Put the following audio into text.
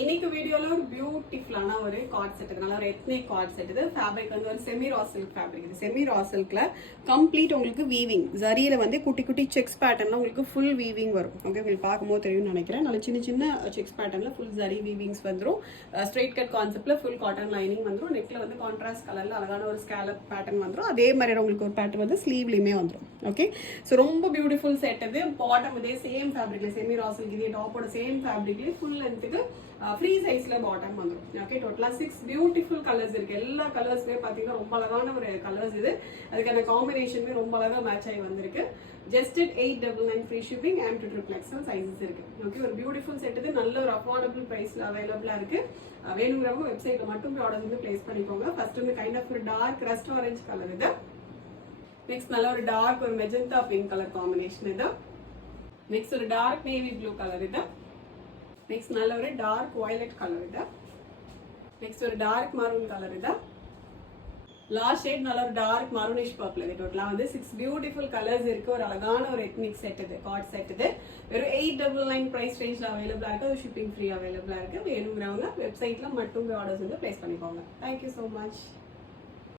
இன்னைக்கு வீடியோல ஒரு பியூட்டிஃபுல்லான ஒரு கார்ட் செட் இது. நல்ல ஒரு எத்னிக் கார்ட் செட் இது. ஃபேப்ரிக் வந்து ஒரு செமி ரா சில்க் ஃபேப்ரிக் இது. செமி ரா சில்க்ல கம்ப்ளீட் உங்களுக்கு வீவிங் ஜரியில வந்து குட்டி குட்டி செக்ஸ் பேட்டர்ன்ல உங்களுக்கு ஃபுல் வீவிங் வரும். ஓகே, உங்களுக்கு பார்க்கும்போது தெரியும்னு நினைக்கிறேன். நல்ல சின்ன சின்ன செக்ஸ் பேட்டர்ன்ல ஃபுல் ஜரி வீவிங்ஸ் வந்துடும். ஸ்ட்ரெயிட் கட் கான்செப்ட்ல ஃபுல் காட்டன் லைனிங் வந்துடும். நெக்ல வந்து கான்ட்ராஸ்ட் கலர்ல அழகான ஒரு ஸ்கேலப் பேட்டர்ன் வந்துடும். அதே மாதிரி உங்களுக்கு ஒரு பேட்டர்ன் வந்து ஸ்லீவ்லயுமே வந்துடும். ஓகே, ஸோ ரொம்ப பியூட்டிஃபுல் செட் இது. பாட்டம் இதே சேம் ஃபேப்ரிக்ல செமி ரா சில்க் இதே டாப்போட சேம் ஃபேப்ரிக்லேயே ஃபுல் லென்த்துக்கு ஃப்ரீ சைஸ்ல பாட்டம் வந்துடும். ஓகே, டோட்டலா 6 பியூட்டிஃபுல் கலர்ஸ் இருக்கு. எல்லா கலர்ஸ்மே பாத்தீங்கன்னா ரொம்ப அழகான ஒரு கலர்ஸ் இது. அதுக்கான காம்பினேஷனுமே ரொம்ப அழகா மேட்ச் ஆகி வந்திருக்கு. Just 899 free shipping and 2XL sizes இருக்கு. ஓகே, ஒரு பியூட்டிஃபுல் செட் இது. நல்ல ஒரு அஃபோர்டபிள் பிரைஸ்ல அவைலபிளா இருக்கு. வேணுங்கிறவங்க வெப்சைட்ல மட்டும் ஆர்டர்ஸ் வந்து பிளேஸ் பண்ணிக்கோங்க. ஃபர்ஸ்ட் வந்து கைண்ட் ஆஃப் ஒரு டார்க் ரஸ்ட் ஆரஞ்சு கலர் இது. நெக்ஸ்ட் நல்ல ஒரு டார்க் ஒரு மெஜந்தா பிங்க் கலர் காம்பினேஷன் இது. நெக்ஸ்ட் ஒரு டார்க் நேவி ப்ளூ கலர் இது. நெக்ஸ்ட் நல்ல ஒரு டார்க் வயலட் கலர் இது. நெக்ஸ்ட் ஒரு டார்க் மரூன் கலர் இது. லாஸ்ட் ஷேட் நல்ல ஒரு டார்க் மரூனிஷ் பர்பிள் இது. டோட்டலா வந்து 6 பியூட்டிஃபுல் கலர்ஸ் இருக்கு. ஒரு அழகான ஒரு எத்னிக் செட் இது, கார்ட் செட் இது. வெறும் 899 பிரைஸ் ரேஞ்ச்ல அவைலபிளா இருக்கு. ஷிப்பிங் ஃப்ரீ அவைலபிளா இருக்கு. வேணுங்கிறவங்க வெப்சைட்ல மட்டும் ஆர்டர்ஸ் வந்து பிளேஸ் பண்ணிக்கோங்க. Thank you so much.